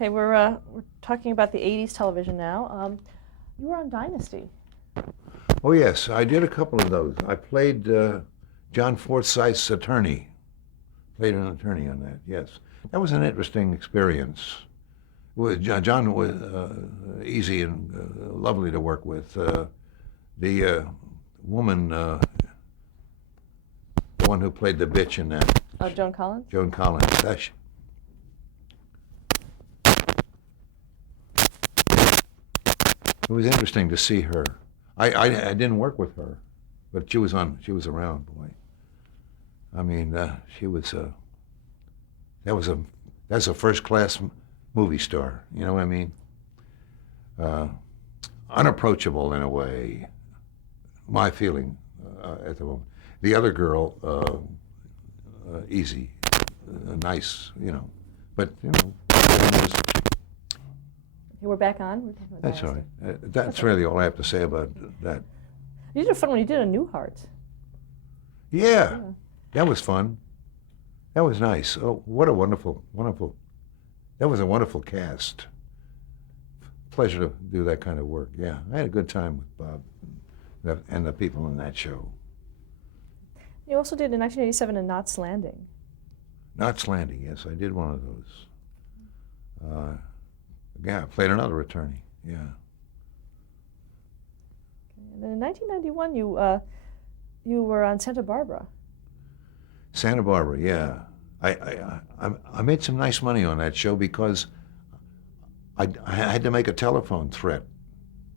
Okay, we're talking about the 80s television now. You were on Dynasty. Oh, yes, I did a couple of those. I played John Forsythe's attorney. Played an attorney on that, yes. That was an interesting experience. John was easy and lovely to work with. The woman, the one who played the bitch in that. Joan Collins? Joan Collins. It was interesting to see her. I didn't work with her, but she was around, boy. I mean, that's a first-class movie star. You know what I mean? Unapproachable in a way. My feeling at the moment. The other girl, easy, nice, but We're back on. We're talking about that's all Dynasty. right. That's really all I have to say about that. You did a fun one. You did a Newhart. Yeah, that was fun. That was nice. Oh, what a wonderful. That was a wonderful cast. Pleasure to do that kind of work. Yeah, I had a good time with Bob and the people in that show. You also did in 1987 a Knots Landing. Knots Landing, yes, I did one of those. Yeah, I played another attorney. Yeah. And then in 1991, you were on Santa Barbara. Santa Barbara, yeah. I made some nice money on that show because I had to make a telephone threat,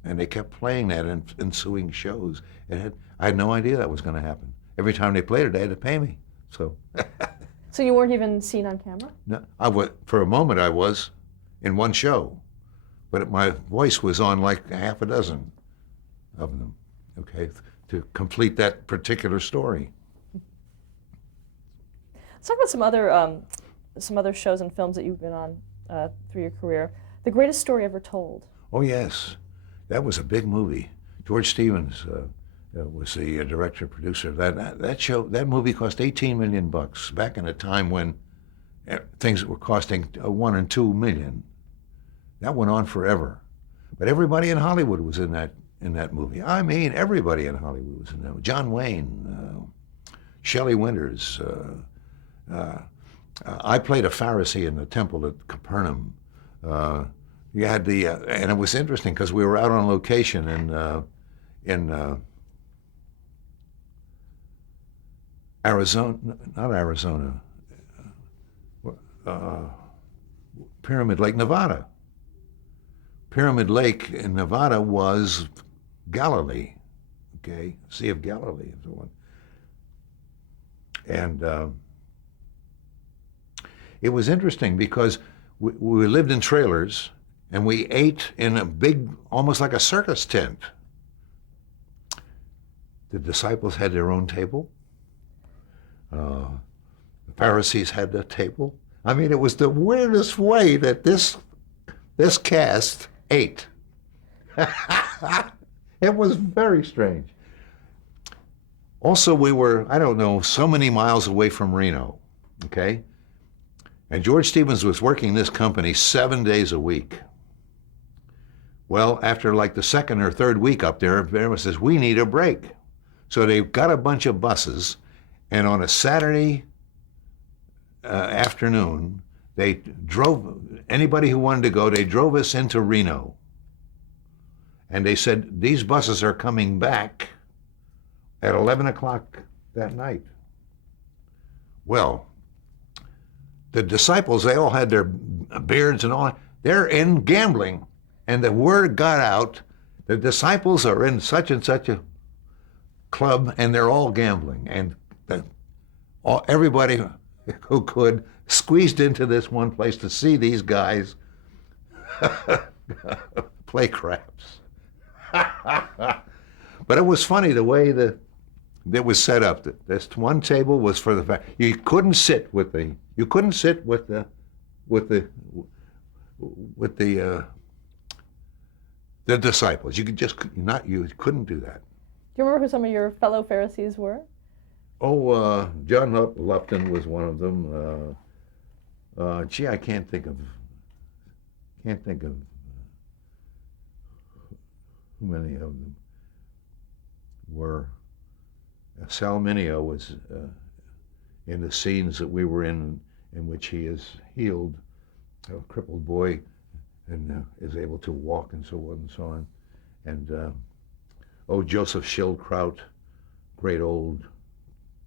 and they kept playing that in ensuing shows. I had no idea that was going to happen. Every time they played it, they had to pay me. So. So you weren't even seen on camera? No, for a moment I was in one show, but my voice was on like half a dozen of them. Okay, to complete that particular story. Let's talk about some other shows and films that you've been on through your career. The Greatest Story Ever Told. Oh yes, that was a big movie. George Stevens was the director producer of that show. That movie cost $18 million back in a time when things were costing $1 and $2 million. That went on forever, but everybody in Hollywood was in that movie. I mean, everybody in Hollywood was in that. John Wayne, Shelley Winters. I played a Pharisee in the temple at Capernaum. You had and it was interesting because we were out on location in Arizona, not Arizona, Pyramid Lake, Nevada. Pyramid Lake in Nevada was Galilee, okay, Sea of Galilee and so on. And it was interesting because we lived in trailers and we ate in a big, almost like a circus tent. The disciples had their own table. The Pharisees had their table. I mean, it was the weirdest way that this cast ate. It was very strange. Also, we were, I don't know, so many miles away from Reno, okay? And George Stevens was working this company 7 days a week. Well, after like the second or third week up there, everyone says, we need a break. So they got a bunch of buses, and on a Saturday afternoon, they drove, anybody who wanted to go, they drove us into Reno. And they said, these buses are coming back at 11 o'clock that night. Well, the disciples, they all had their beards and all. They're in gambling. And the word got out, the disciples are in such and such a club, and they're all gambling. And everybody who could squeezed into this one place to see these guys play craps. But it was funny the way that it was set up. This one table was for the fact you couldn't sit with the disciples. You couldn't do that. Do you remember who some of your fellow Pharisees were? Oh, John Lupton was one of them. Gee, I can't think of can't think of who many of them were. Sal Mineo was in the scenes that we were in which he is healed a crippled boy and is able to walk and so on and so on. And Joseph Schildkraut, great old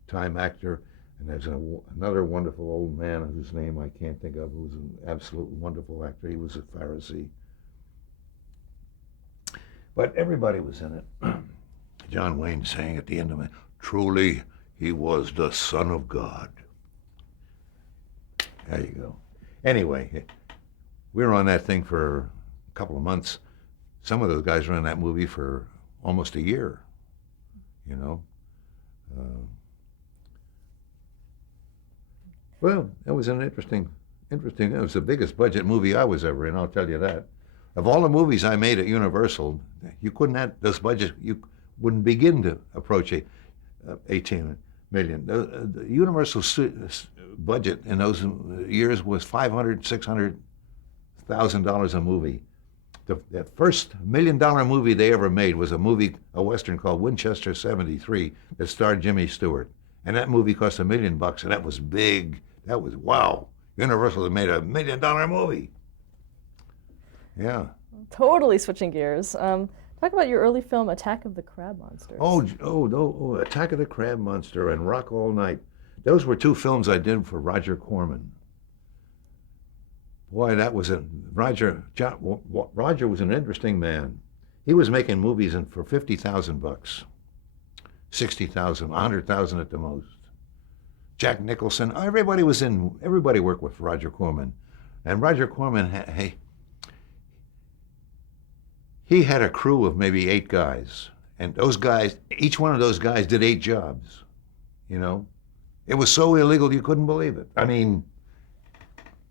time actor. And there's another wonderful old man whose name I can't think of, who was an absolute wonderful actor. He was a Pharisee. But everybody was in it. John Wayne saying at the end of it, truly, he was the Son of God. There you go. Anyway, we were on that thing for a couple of months. Some of those guys were in that movie for almost a year, you know. Well, that was an interesting, it was the biggest budget movie I was ever in, I'll tell you that. Of all the movies I made at Universal, you couldn't have, those budgets, you wouldn't begin to approach 18 million. The Universal budget in those years was $500,000, $600,000 a movie. The first $1 million movie they ever made was a Western called Winchester 73 that starred Jimmy Stewart. And that movie cost $1 million, and that was big. That was, wow. Universal had made $1 million movie. Yeah. Totally switching gears. Talk about your early film, Attack of the Crab Monsters. Oh, Attack of the Crab Monster and Rock All Night. Those were two films I did for Roger Corman. Boy, that was Roger was an interesting man. He was making movies for $50,000, 60,000, 100,000 at the most. Jack Nicholson, everybody worked with Roger Corman. And Roger Corman, he had a crew of maybe 8 guys. And those guys, each one of those guys did 8 jobs, you know. It was so illegal you couldn't believe it. I mean,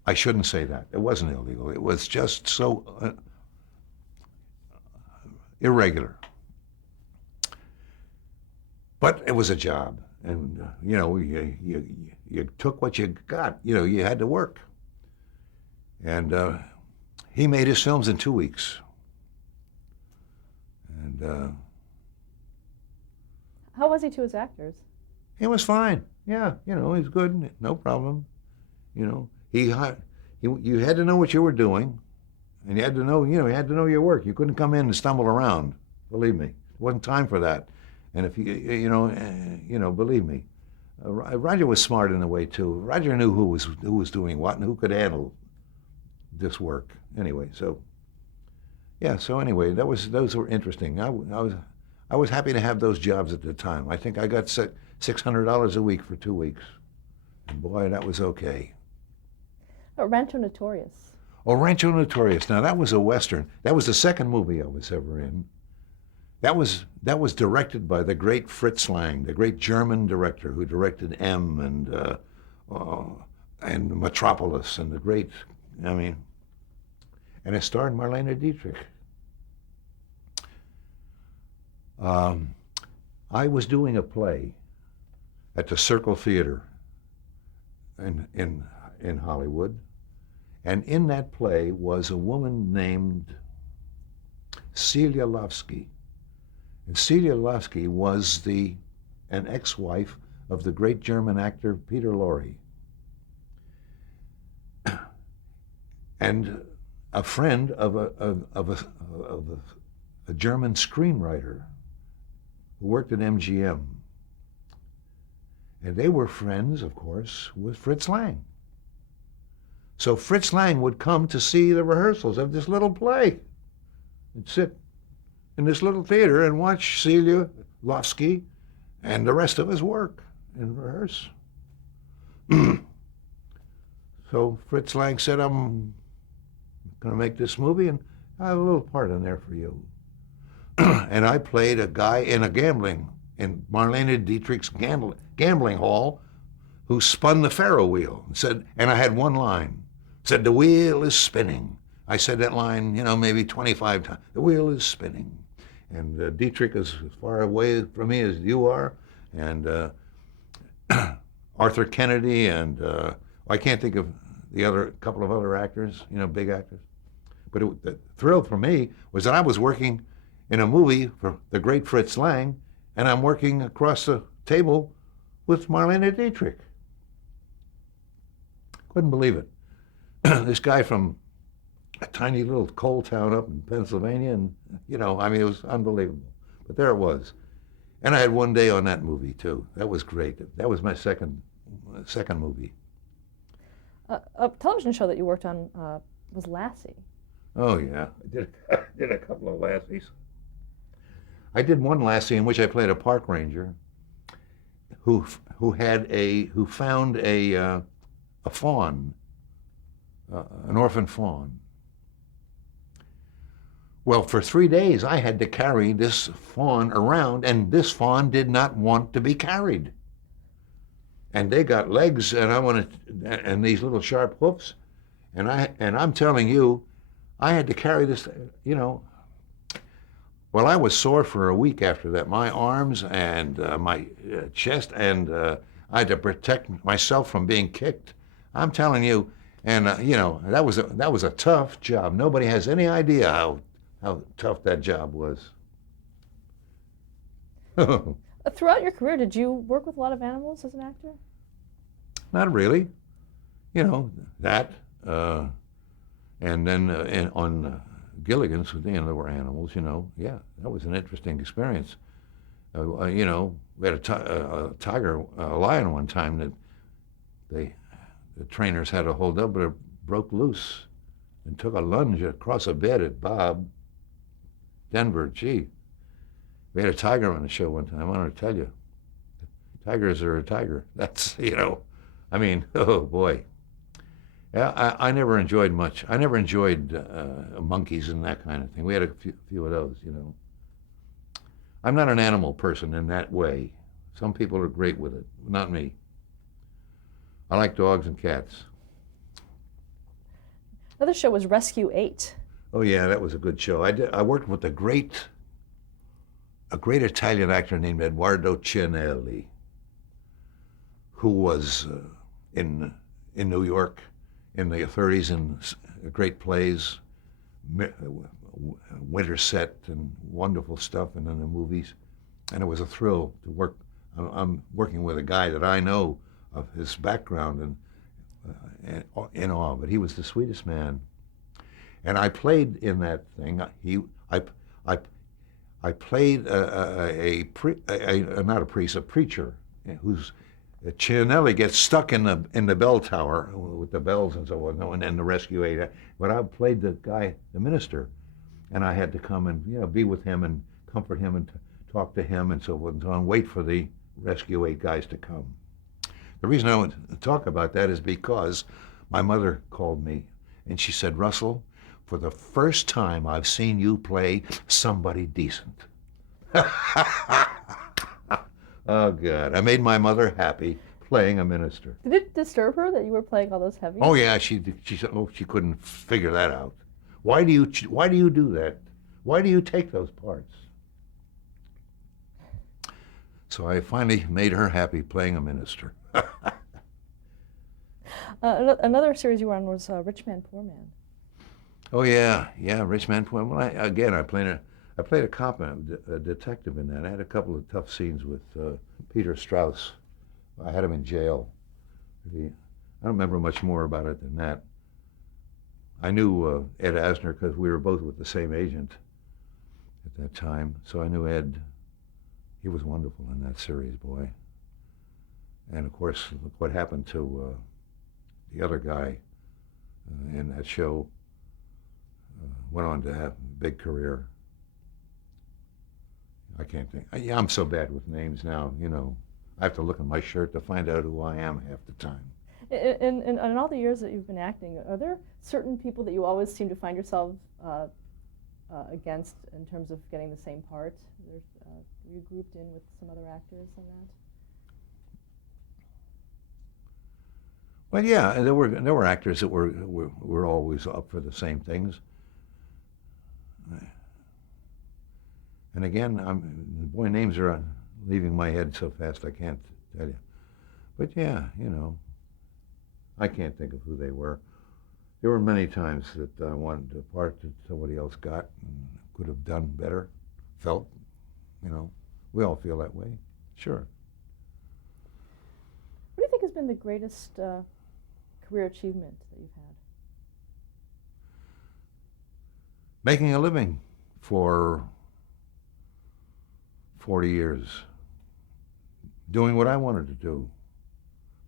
I shouldn't say that. It wasn't illegal. It was just so irregular. But it was a job. And, you know, you took what you got. You know, you had to work. And he made his films in 2 weeks. And how was he to his actors? He was fine. Yeah, you know, he's good. No problem. You know, you had to know what you were doing, and you had to know, you had to know your work. You couldn't come in and stumble around. Believe me, it wasn't time for that. And if believe me, Roger was smart in a way too. Roger knew who was doing what and who could handle this work. Anyway, so yeah. So anyway, those were interesting. I was happy to have those jobs at the time. I think I got $600 a week for 2 weeks, and boy, that was okay. Rancho Notorious. Oh, Rancho Notorious. Now that was a Western. That was the second movie I was ever in. That was directed by the great Fritz Lang, the great German director who directed M and Metropolis and and it starred Marlene Dietrich. I was doing a play at the Circle Theater in Hollywood, and in that play was a woman named Celia Lofsky. And Celia Lofsky was an ex-wife of the great German actor Peter Lorre, and a friend of a German screenwriter who worked at MGM. And they were friends, of course, with Fritz Lang. So Fritz Lang would come to see the rehearsals of this little play and sit in this little theater and watch Celia Lofsky and the rest of us work and rehearse. So Fritz Lang said, I'm going to make this movie and I have a little part in there for you. And I played a guy in Marlene Dietrich's gambling hall who spun the Pharaoh wheel. And I had one line, said, the wheel is spinning. I said that line, maybe 25 times. The wheel is spinning. And Dietrich is as far away from me as you are. And Arthur Kennedy and I can't think of the couple of other actors, big actors. But the thrill for me was that I was working in a movie for the great Fritz Lang, and I'm working across the table with Marlene Dietrich. Couldn't believe it. This guy from a tiny little coal town up in Pennsylvania, and I mean, it was unbelievable. But there it was. And I had one day on that movie too. That was great. That was my second movie. A television show that you worked on was Lassie. Oh yeah, I did a couple of Lassies. I did one Lassie in which I played a park ranger who found a fawn, an orphan fawn. Well, for 3 days I had to carry this fawn around, and this fawn did not want to be carried. And they got legs, and these little sharp hoofs, and I'm telling you, I had to carry this. Well, I was sore for a week after that. My arms and my chest, and I had to protect myself from being kicked. I'm telling you, and that was a tough job. Nobody has any idea how tough that job was. Throughout your career, did you work with a lot of animals as an actor? Not really. That. And then on Gilligan's, there were animals, Yeah, that was an interesting experience. We had a lion one time that the trainers had to hold up, but it broke loose and took a lunge across a bed at Bob Denver. Gee, we had a tiger on the show one time. I want to tell you, tigers are a tiger. That's, I mean, oh boy. Yeah, I never enjoyed much. I never enjoyed monkeys and that kind of thing. We had a few of those, I'm not an animal person in that way. Some people are great with it, not me. I like dogs and cats. Another show was Rescue 8. Oh yeah, that was a good show. I worked with a great Italian actor named Edoardo Cianelli, who was in New York in the 30s in great plays, winter set and wonderful stuff, and then the movies. And it was a thrill to work. I'm working with a guy that I know of his background and in awe, but he was the sweetest man. And I played in that thing. I played a preacher who's Cianelli gets stuck in the bell tower with the bells and so on, and the rescue aid. But I played the minister, and I had to come and be with him and comfort him and talk to him and so on and so on, wait for the rescue aid guys to come. The reason I want to talk about that is because my mother called me and she said, "Russell, for the first time I've seen you play somebody decent." Oh, God. I made my mother happy playing a minister. Did it disturb her that you were playing all those heavy? Oh, yeah. She said, she couldn't figure that out. Why do you do that? Why do you take those parts? So I finally made her happy playing a minister. Another series you were on was Rich Man, Poor Man. Oh, yeah. Rich Man, Poor Man. Well, I played a cop, a detective in that. I had a couple of tough scenes with Peter Strauss. I had him in jail. I don't remember much more about it than that. I knew Ed Asner because we were both with the same agent at that time. So I knew Ed. He was wonderful in that series, boy. And of course, look what happened to the other guy in that show. Went on to have a big career. I can't think. I'm so bad with names now, I have to look at my shirt to find out who I am half the time. In all the years that you've been acting, are there certain people that you always seem to find yourself against in terms of getting the same part? Were you grouped in with some other actors on that? Well, yeah, there were actors that were always up for the same things. And again, boy, names are leaving my head so fast I can't tell you. But yeah, I can't think of who they were. There were many times that I wanted a part that somebody else got and could have done better, felt, you know. We all feel that way, sure. What do you think has been the greatest career achievement that you've had? Making a living for 40 years, doing what I wanted to do,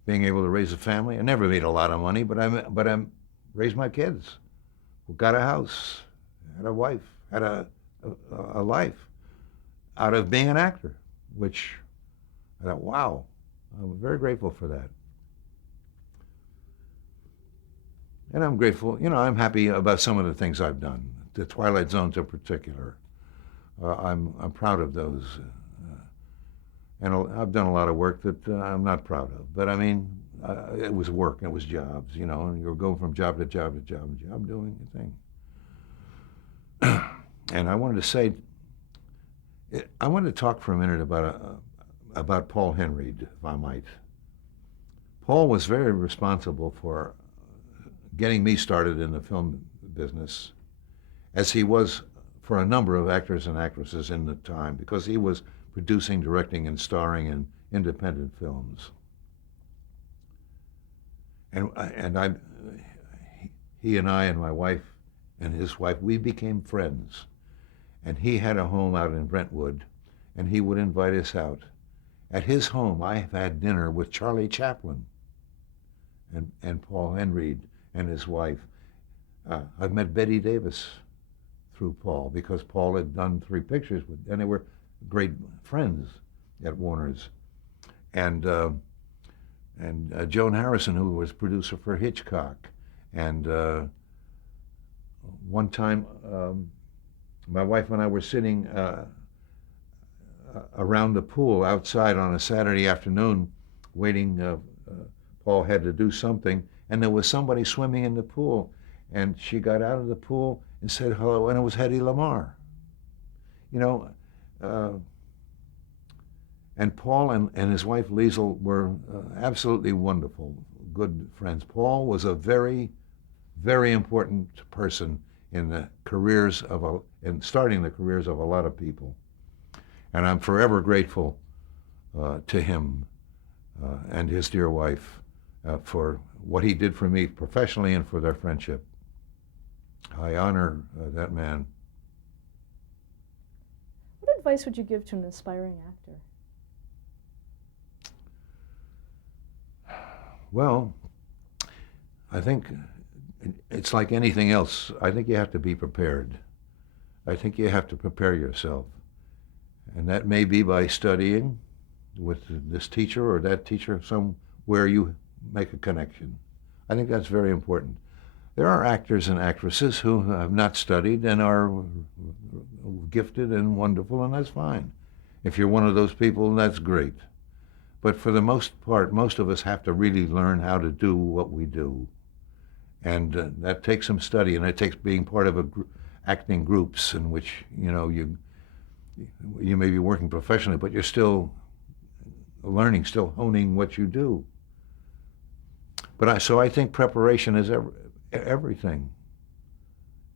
being able to raise a family. I never made a lot of money, but I raised my kids, got a house, had a wife, had a life out of being an actor, which I thought, wow, I'm very grateful for that. And I'm grateful, you know, I'm happy about some of the things I've done, the Twilight Zones in particular. I'm proud of those. And I've done a lot of work that I'm not proud of. But I mean, it was work, it was jobs, you know, and you were going from job to job to job to job doing your thing. And I wanted to say, I wanted to talk for a minute about Paul Henreid, if I might. Paul was very responsible for getting me started in the film business, as he was for a number of actors and actresses in the time, because he was producing, directing, and starring in independent films. And he and I and my wife and his wife, we became friends. And he had a home out in Brentwood, and he would invite us out. At his home, I have had dinner with Charlie Chaplin and Paul Henreid and his wife. I've met Betty Davis through Paul, because Paul had done 3 pictures with, and they were great friends at Warner's. And Joan Harrison, who was producer for Hitchcock. And one time, my wife and I were sitting around the pool outside on a Saturday afternoon, waiting. Paul had to do something, and there was somebody swimming in the pool, and she got out of the pool and said hello, and it was Hedy Lamarr. You know, and Paul and his wife Liesl were absolutely wonderful, good friends. Paul was a very, very important person in the careers of in starting the careers of a lot of people, and I'm forever grateful to him and his dear wife for what he did for me professionally and for their friendship. I honor that man. What advice would you give to an aspiring actor? Well, I think it's like anything else. I think you have to be prepared. I think you have to prepare yourself. And that may be by studying with this teacher or that teacher, somewhere you make a connection. I think that's very important. There are actors and actresses who have not studied and are gifted and wonderful, and that's fine. If you're one of those people, that's great. But for the most part, most of us have to really learn how to do what we do. And that takes some study, and it takes being part of acting groups in which, you know, you may be working professionally, but you're still learning, still honing what you do. But so I think preparation is everything.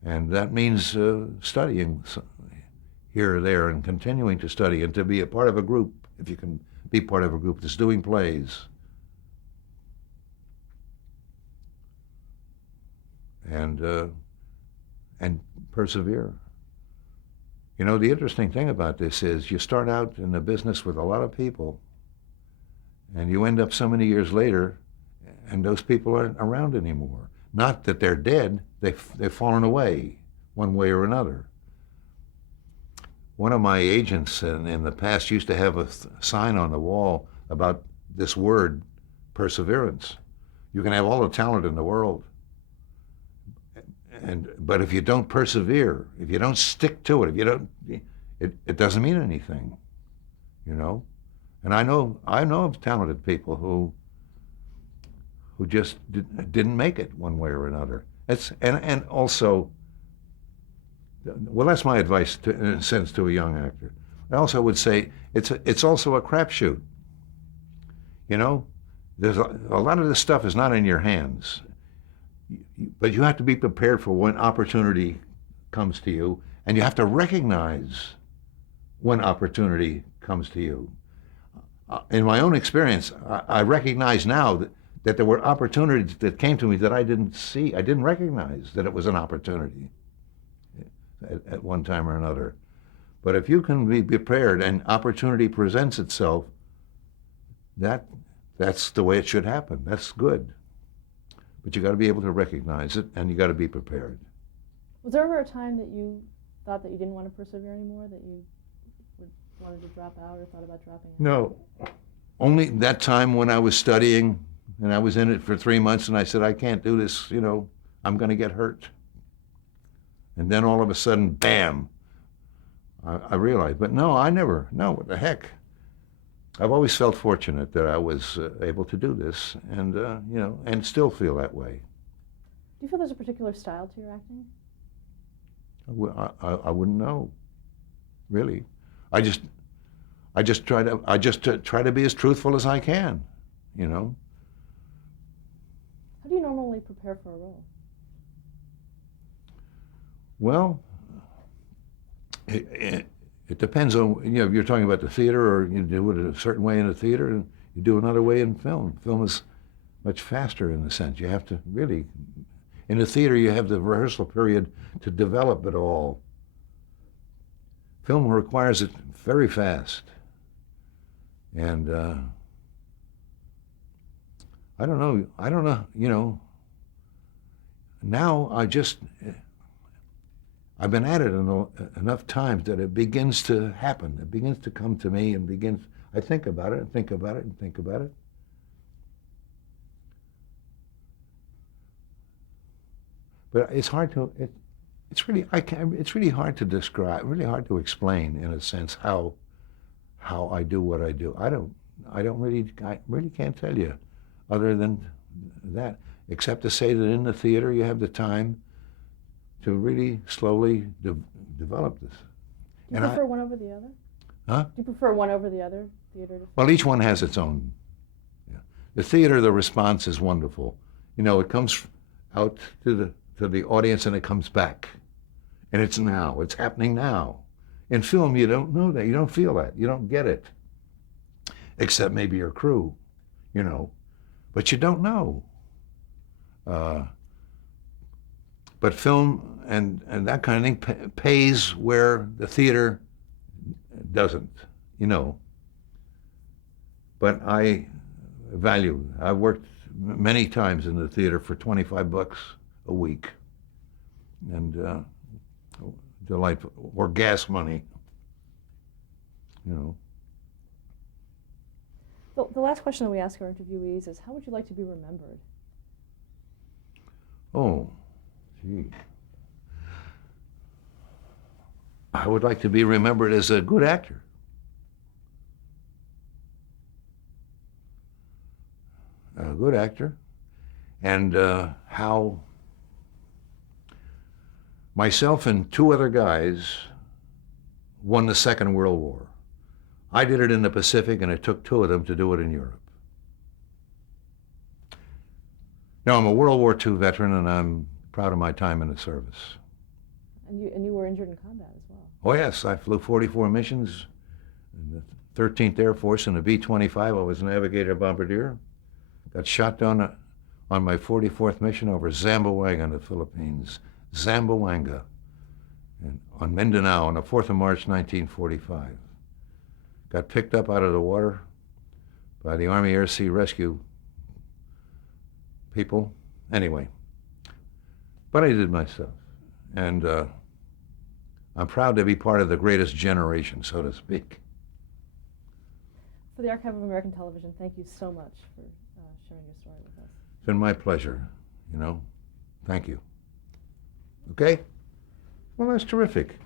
And that means studying here or there and continuing to study and to be a part of a group, if you can be part of a group that's doing plays. And persevere. You know, the interesting thing about this is you start out in the business with a lot of people, and you end up so many years later, and those people aren't around anymore. Not that they're dead, they've fallen away one way or another. One of my agents in the past used to have a sign on the wall about this word, perseverance. You can have all the talent in the world, but if you don't persevere, if you don't stick to it, if you don't, it doesn't mean anything, you know. And I know of talented people who just didn't make it one way or another. And also, well, that's my advice in a sense to a young actor. I also would say it's also a crapshoot. You know, there's a lot of this stuff is not in your hands. But you have to be prepared for when opportunity comes to you, and you have to recognize when opportunity comes to you. In my own experience, I recognize now that there were opportunities that came to me that I didn't see. I didn't recognize that it was an opportunity at one time or another. But if you can be prepared and opportunity presents itself, that's the way it should happen. That's good. But you got to be able to recognize it, and you got to be prepared. Was there ever a time that you thought that you didn't want to persevere anymore, that you wanted to drop out or thought about dropping out? No, only that time when I was studying, and I was in it for 3 months, and I said, I can't do this, I'm going to get hurt. And then all of a sudden, bam, I realized, but no, what the heck? I've always felt fortunate that I was able to do this, and, and still feel that way. Do you feel there's a particular style to your acting? I wouldn't know, really. I just try to be as truthful as I can, How do you normally prepare for a role? Well, it depends on, if you're talking about the theater, or you do it a certain way in the theater and you do another way in film. Film is much faster in the sense. You have to really, in the theater you have the rehearsal period to develop it all. Film requires it very fast. And I don't know, now I've been at it enough times that it begins to happen. It begins to come to me and I think about it and think about it and think about it. But it's really hard to describe, really hard to explain in a sense how I do what I do. I really can't tell you other than that, except to say that in the theater you have the time to really slowly develop this. Do you prefer one over the other? Huh? Do you prefer one over the other theater? Well, each one has its own. Yeah. The theater, the response is wonderful. It comes out to the audience and it comes back. And it's now. It's happening now. In film, you don't know that. You don't feel that. You don't get it. Except maybe your crew, But you don't know. But film and that kind of thing pays where the theater doesn't, But I've worked many times in the theater for $25 a week. And delightful, or gas money, The last question that we ask our interviewees is, how would you like to be remembered? Oh, gee. I would like to be remembered as a good actor. A good actor. And how myself and 2 other guys won the Second World War. I did it in the Pacific, and it took 2 of them to do it in Europe. Now, I'm a World War II veteran, and I'm proud of my time in the service. And you were injured in combat as well. Oh, yes. I flew 44 missions in the 13th Air Force in a B-25. I was a navigator bombardier. Got shot down on my 44th mission over Zamboanga in the Philippines. Zamboanga, on Mindanao on the 4th of March, 1945. Got picked up out of the water by the Army Air Sea Rescue people. Anyway, but I did my stuff. And I'm proud to be part of the greatest generation, so to speak. For the Archive of American Television, thank you so much for sharing your story with us. It's been my pleasure, Thank you. Okay? Well, that's terrific.